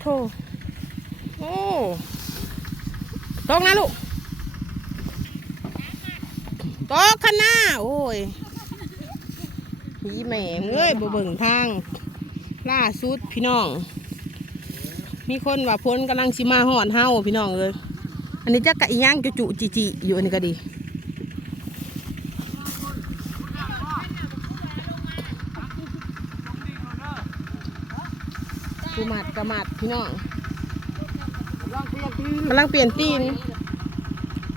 โทโอ้ตกนะลูกตกข้างหน้า โอ้ยหีแหม่เอ้ยบ่เบิ่งทาง ล่าสุดพี่น้อง มีคนว่าพ้นกำลังสิมาหอนเฮาพี่น้องเลย อันนี้จะกะอีย่างจุจุจิจิอยู่อันนี้ก็ดี กูมัดกระมัดพี่น้องลองเปลี่ยนตีนกำลังเปลี่ยนตีน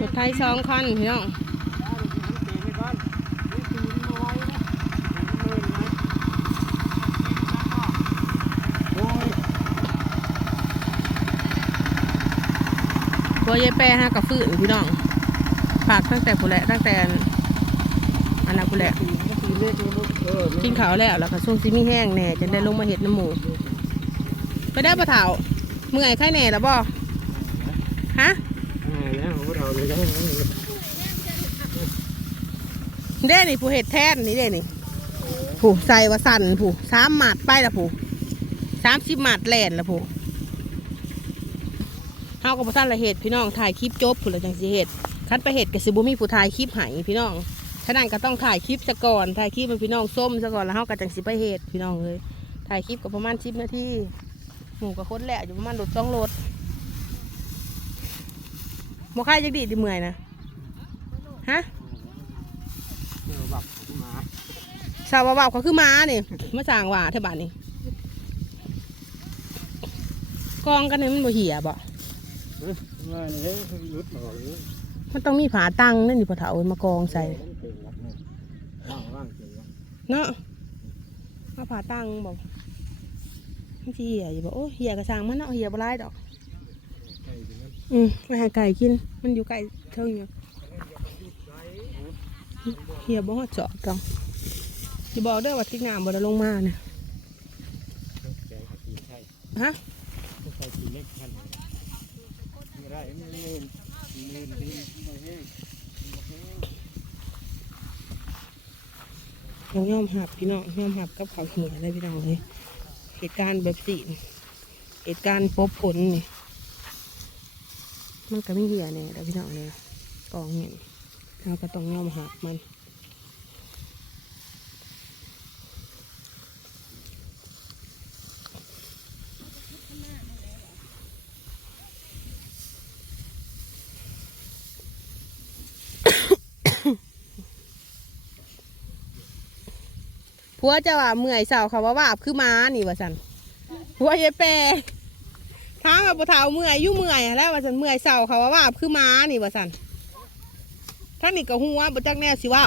รถไทยสองคันพี่น้องเปลี่ยนไปก่อนนี่ตีนมาไว้นะเมินนะโอ้ยบัวยายแปรฮะกับฟื้นพี่น้องฝากตั้งแต่ผู้แหละตั้งแต่อันนั้นผู้แหละตีนก็ตีนเล็กนี่ลูกเออกินข้าวแล้วแล้วก็ช่วงซีมีแห้งแหน่จะได้ลงมาเห็ดน้ำหมู ไปได้ปะเถาเมื่อยไข้แหน่แล้วบ่ฮะเราเลยได้นี่ผู้เห็ดแท่นนี่เด้นี่ผู้ใส่วาสันผู้สามหมัดไปละผู้สามสิบหมัดแหล่นละผู้เฮากับพ่ท่านละเห็ดพี่น้องถ่ายคลิปจบผู้ละจังสิเห็ดคันไปเห็ดกับสิบุมีผู้ถ่ายคลิปให้พี่น้องฉะนั้นก็ต้องถ่ายคลิปซะก่อนถ่ายคลิปเป็นพี่น้องส้มซะก่อนแล้วเฮาก็จังสิไปเห็ดพี่น้องเลยถ่ายคลิปก็ประมาณสิบนาที หมูกับคนแหละอยู่ประมาณรถสองรถบ่ค่ายจักดีดิเมื่อยนะฮะเออบักขึ้นมาชาวบ้านเขาคือม้าเนี่ยมาสั่งว่าเท่าบ้านนี่กองกันเนี่ยมันบ่เหี่ยบ่เฮ้ยว่าเนี่ยรุดมาเลยมันต้องมีผาตั้งนั่นนี่พอเถามากองใส่เป็นหลักเนี่ยว่างว่างเจ๋งว่ะเนาะมาผาตั้งบอก มันสิเหี่ยอยู่บ่โอ้เหี่ยกระสังมันเนาะเหี่ยบ่ร้ายดอก อืมไปหาไก่กิน มันอยู่ไก่เทิงอยู่เหี่ยบ่ฮอดเจาะกองอย่าบอกเด้อว่าที่งามบ่ได้ลงมาเนี่ยฮะต้องใส่ตีนเล็กขั้นไม่ได้ไม่เล่นเล่นตีนไม่แห้งเรายอมหับพี่น้องยอมหับกับเขาวเหนือได้พี่น้องเลย เหตุการณ์แบบสี่เหตุการณ์พบผลนี่ มันก็ไม่เหี้ยเนี่ยแต่พี่น้องเนี่ยกองเงินเราก็ต้องยอมหักมัน ผัวจะว่าเมื่อยเสาเขาว่าว่าบคือม้านี่ว่าสันผัวยายแปรถามว่าปเทาเมื่อยยู่เมื่อยแล้วว่าสันเมื่อยเสาเขาว่าว่าบคือม้านี่ว่าสันท่านนี่ก็หัวบ่จักแน่สิว่า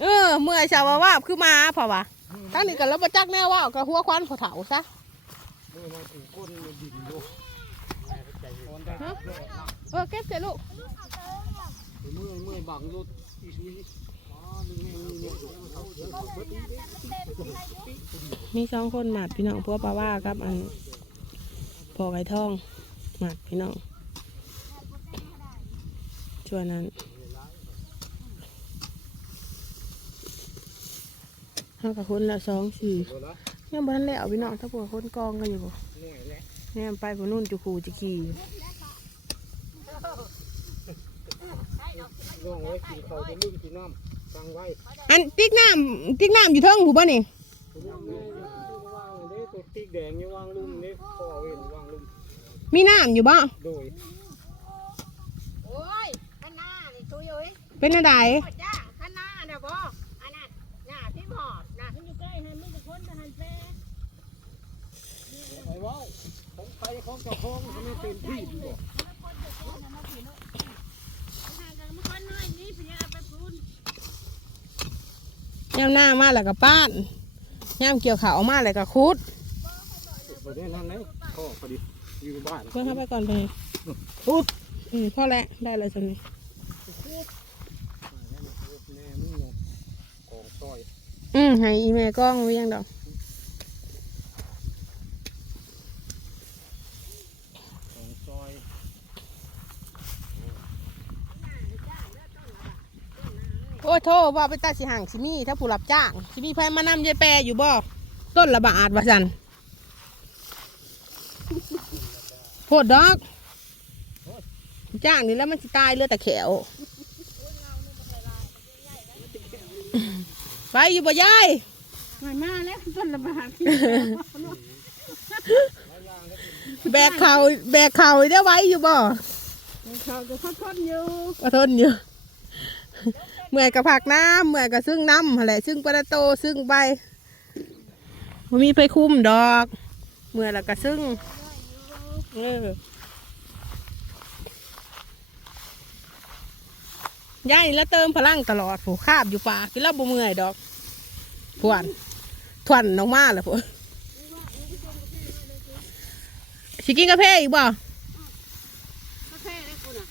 เออเมื่อยเสาว่าว่าบคือม้าเพราะว่าท่านนี่ก็แล้วบ่จักแน่ว่าก็หัวควันพอเถาซะเออยู่ใจร้อนได้ฮะเออเก็บเสร็จลูกเมื่อยเมื่อยบังรถ มีสองคนหมัดพี่น้องพวกปลาว่ากับอันพอไก่ทองหมัดพี่น้องช่วนั้นห้ากับคนละสองสี่เบิดละยังบ้านแล้วพี่น้องถ้าพวกคนกองกันอยู่เนื่ยไปพวกนุ่นจุคูจิขี่ ล่วงไว้กินเขาจะลืมกินน้ำฟังไว้อันติ๊กน้ำติ๊กน้ำอยู่เทิงหูบ่นี่วางเลยว่างเลยตัวติ๊กแดงนี่วางลุ่มนี่คอเวนวางลุ่มมีน้ำอยู่บ่โดยโอ้ยข้างหน้านี่ตุยเอ้ยเป็นอะไรหมดจ้าข้างหน้าเด้อบ่อันนั้นหน้าพี่หมอดหน้าพี่อยู่ใกล้หันมีแต่คนแต่หันแปรไอ้ว้าวของใครของเจ้าของเขาไม่เป็นที่ดีบ่ห่างกันมันคนน้อยนี่พี่เอาไปพูน ย่ำหน้ามาแล้วก็ป้านย่ำเกี่ยวขาวออกมาแล้วก็คุดประเด็นนั้นเลยพ่อพอดีอยู่บ้านเพื่อเข้าไปก่อนไปปุ๊บอืมพอแล้วได้เลยจังนี้แม่มึงเนี่ยกองซอยอืมให้อีเมลกล้องไว้ยังดอกกองซอย โอ้ยโทษว่าไปตัดสิห่างสิมีถ้าผู้รับจ้างสิมีไผมานำยายแปรอยู่บ่ต้นละบาทว่าสันโพดดอกจ้างนี่แล้วมันสิตายเลือดแต่แขวไปอยู่บ่ยายมามาแล้วต้นละบาทแบกเข่าแบกเข่าอีกได้ไว้อยู่บ่เขาจะทดๆอยู่ก็ทนอยู่เมื่อยกับผักน้ำเมื่อยกับซึ่งน้ำหั่นแหละซึ่งปลาโตซึ่งใบมันมีไปคุ้มดอก เมื่อยแล้วก็ซึ่งเออย่ายแล้วเติมพลังตลอดผูคาบอยู่ป่ากินแล้วบ่เมื่อยดอกพวนทวนน้องมาแล้วพวกสิกินกาแฟอีกบ่กาแฟนะคุณอะ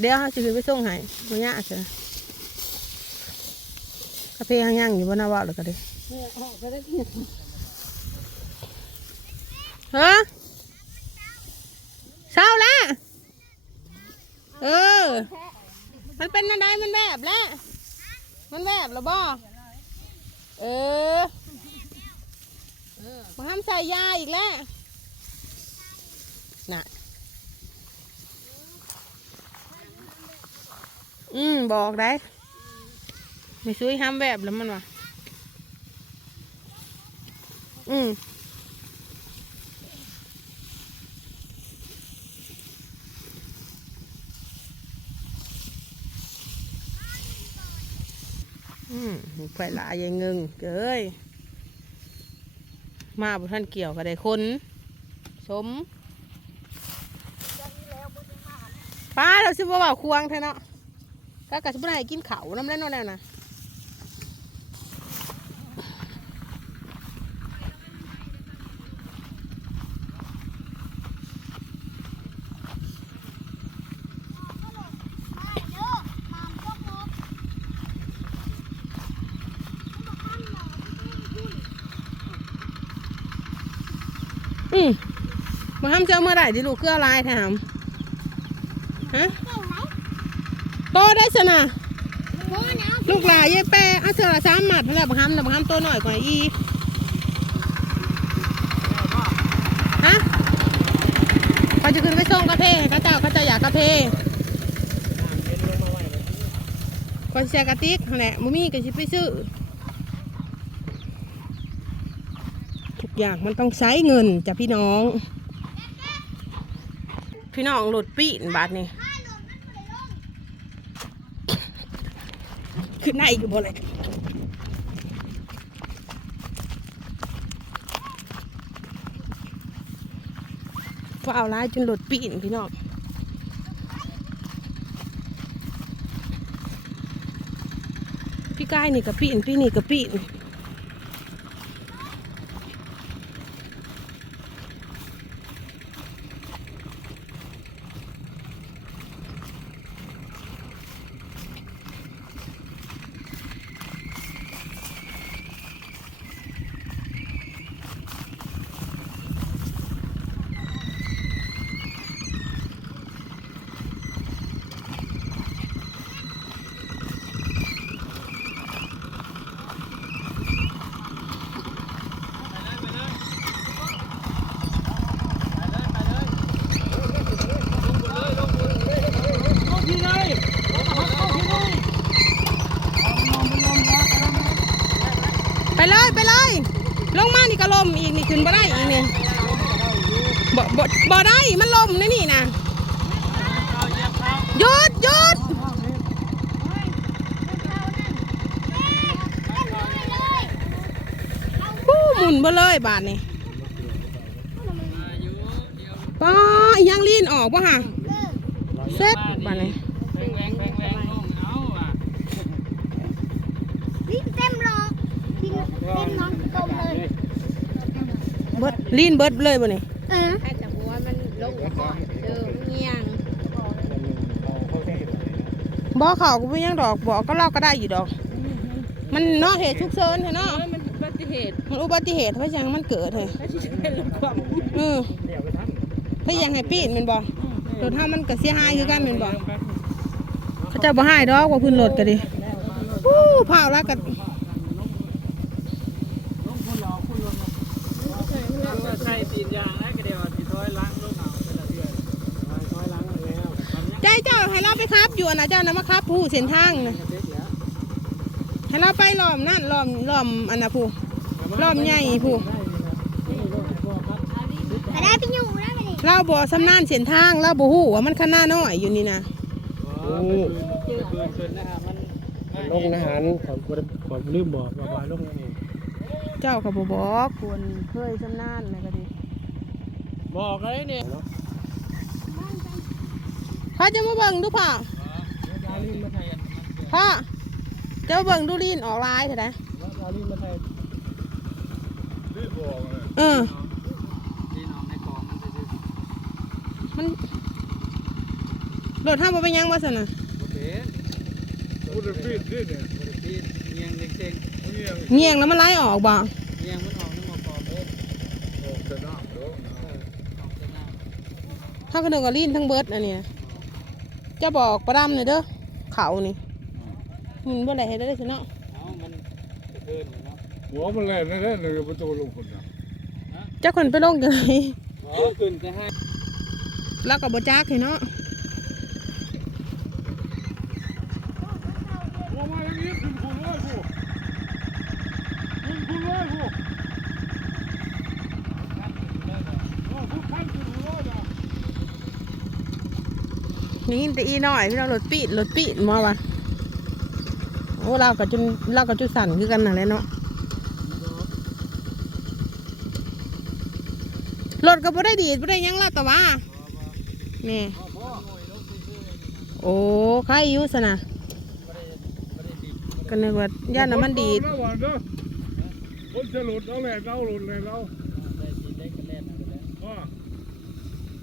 เดี๋ยวเขาจะขึ้นไปส่งให้บ่ยากเสียกาแฟห้างย่างอยู่บนหน้าว่าวเลยก็ได้เนี่ยออกไปได้ที่ฮะเศร้าแล้วเออ มันเป็นอะไรมันแบบแล้วมันแบบแล้วบ่เออมาห้ามใส่ยาอีกแล้วน่ะอืม บอกได้ ไม่ช่วยห้ามแบบแล้วมันวะอืมอืมไฟลายยังงึงเอ้ยมาบุท่านเกี่ยวกับได้คนสมป้าเราสิบ่าวควงแท้เนาะก็กะสิบ่ได้กินเขาน้ำแน่นอนแน่นะ อืมมาห้ามเจ้าเมื่อไหร่ดิลูกเกลือลายถามฮะโตได้ชนะโอ้ยนะลูกหลายเย่แปะเอาเสือละสามหมัดนั่นแหละบางคำแต่บางคำตัวหน่อยกว่าอีฮะเขาจะขึ้นไปส่งกาแฟให้เขาเจ้าเขาเจะอยากกาแฟคอยเสียกระติกนั่นแหละมุมี่ก็จะไปซื้อทุก อย่างมันต้องใช้เงินจ้ะพี่น้อง พี่น้องหลุดปีนบาทนี่ขึ้นในอยู่บ่เลยฝ้าวร้ายจนหลุดปีนพี่น้องพี่กายนี่กับปีนพี่นี่กับปีนไปเลยไปเลย ลงมานี่ก็ลมอีกนี่ขึ้นบ่ได้อีกนี่บ่บ่บ่ได้มันลมนี่นี่นะหยุดหยุดผู้หมุนบ่เลยบาทนี่ป้าอีหยังลีนออกป่ะฮะเซ็ตบาทนี่ลื่นเต็มหลอเต็มน้อ เลยเบิดลีนเบิดเลยบ่นี่เออให้แต่ว่ามันลงก่อนเดิมเงียงบ่เขาก็บ่ยังดอกบ่ก็เล่าก็ได้อยู่ดอก มันเนาะเหตุฉุกเฉินเนาะมันอุบัติเหตุมันอุบัติเหตุเพราะยังมันเกิดเลยแล้วที่จะเป็นความเออเพราะยังให้ปีนแมันบ่รถเฮามันก็เสียหายคือกันแม่นบ่เขาเจะบ่ให้ดอกว่าพื้นรถก็ดิวู้เผาแล้วก็ กินยางแล้วก็เดี๋ยวสิถอยล้างลูกเอาไปละเดือนถอยล้างแล้วมันยัง ใจเจ้าให้เราไปครับ อยู่อะนะเจ้านะมาครับผู้เส้นทางนะกระเด็กแล้วให้เราไปล้อมนั่นล้อมล้อมอันนะผู้รอบใหญ่ผู้ไปได้ไปอยู่ได้ไปดิเราบ่สำนานเส้นทางเราบ่ฮู้ว่ามันขนาดน้อยอยู่นี่นะโอ้เกินเกินนะฮะมันลงอาหารของกูขอลืมบอกว่าว่าลงนี่เจ้าก็บ่บอกควรเคยสำนานอะไรก็ดีบอกอะไรเนี่ยพ่อจะมาเบิ่งดูพ่อดาลินมาไทย พ่อจะมาเบิ่งดูลีนออกลายเถอะนะดาลินมาไทยเออนี่น้องในกองมันจะดื้อมันโดดห้ามบ่ไปยังบ่ซั่นน่ะโอเคพูดผิดด้วยเนี่ยบริปีนเงียงเก่งเงี้ยเงียงแล้วมันไหลออกบ่ๆเงียงมันออกน้ำหมอกกรอบเด้อออกจะน้ำเด้อออกจากน้ถ้าขนมกับลีนทั้งเบิดอันเนี้ยจะบอกประดำหน่อยเด้อ เขานี่มันบ่ได้เฮ็ดได้ซิเนาะำเอามันกระเทินเนาะหัวมันแล่นนั่นเลยประตูลงคนน่ะจักคนไปลงจังไดอ๋อขึ้นจะให้แล้วก็บ่จักให้เนาะ หัวมาอย่างนี้ขึ้นคุณเลยผู้ขึ้นคุณเลยผู้เออผู้ขั้นขึ้นคุณเลยนะ นี่แต่อีน้อยพี่น้องรถปีดรถปีดมาว่ะโอ้เราก็จนเราก็จุดสั่นคือกันนั่นแหละเนาะรถก็บ่ได้ดีดบ่ได้ยังลาดแต่ว่านี่โอ้ใครอยู่ซะนะก็นึกว่าย่านน้ำมันดีดคนจะหลุดเอาแหล่เราหลุดเลเราได้สีได้กระเล่นะกระเล่นอ่า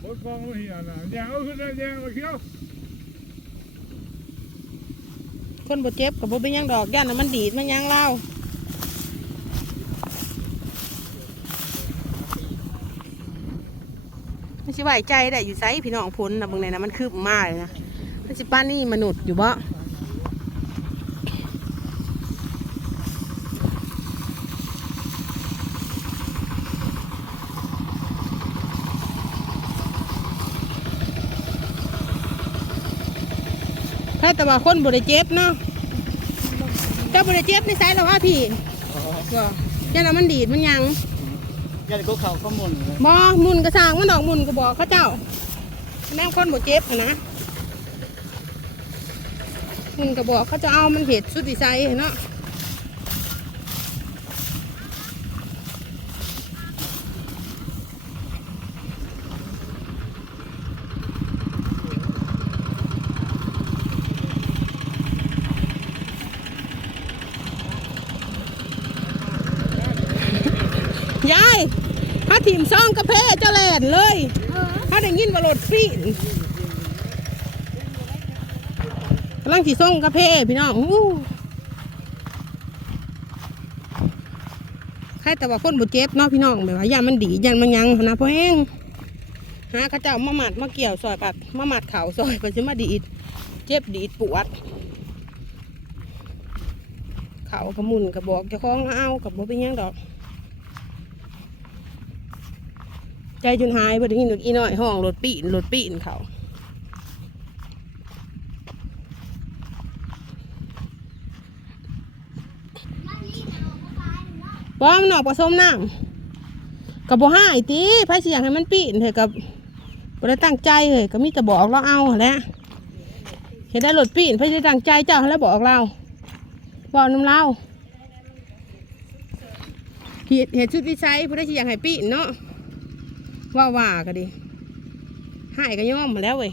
คนฟองมันเหี้ยนะแยงเอาขึ้นได้แยงมาเคี้ยว คนบ่เจ็บกับบ่เป็นยังดอกย่านน้ำมันดีดมันยังเล่าไม่ใช่ไหวใจได้อยู่ไซพี่น้องพ้นนะบางในนะมันคืบมากเลยนะมันสิป้านนี่มนุษย์อยู่บ่ ถ้าแต่ว่าคนบริเจ็บเนาะเจ้าบริเจ็บในไซเราว่าพี่ก็ย่านน้ำมันดีดมันหยังยันก็เขาข้อมูลเลยบอมุนกระสร้างมันดอกมุนก็บอกเขาเจ้าแม่งคนบ่เจ็บหั้นนะมุนก็บอกเขาจะเอามันเห็ดสุดวิสัยเนาะยายถ้า ทีมซ่องกระเพาเจะแลนเลยถ้าได้ยินว่ารถปีนกำลังสีส่งกระเพาพี่น้องอู้ใครแต่ว่าคนบ่เจ็บเนาะพี่น้องแบบว่าย่านมันดีย่านมันหยังหั้นนะเพราะแห้งหาเข้าเจ้ามาหมัดมาเกี่ยวซอยปัดมาหมัดเข่าซอยไปสิมาดีดเจ็บดีดปวด เขากระมุนกระบอกเจะคล้าของเอากับบ่เป็นหยังดอก ใจจนหายพอได้ยินดอกอีน้อยห้องรถปีนรถปีนเขาว่ามันออกผสมน้ำกับบ่ห้ายตีไผสิยากให้มันปีนเถอะกับบ่ได้ตั้งใจเลยก็มีแต่บอกเราเอาแหละเห็นได้รถปีนไผสิตั้งใจเจ้าแล้วบอกเราบอกน้ำเราเหตุเหตุชุดวิสัยผู้ได้สิยากให้ปีนเนาะ ว่าว่าก็ดีหายก็ย่อมมาแล้วเว้ย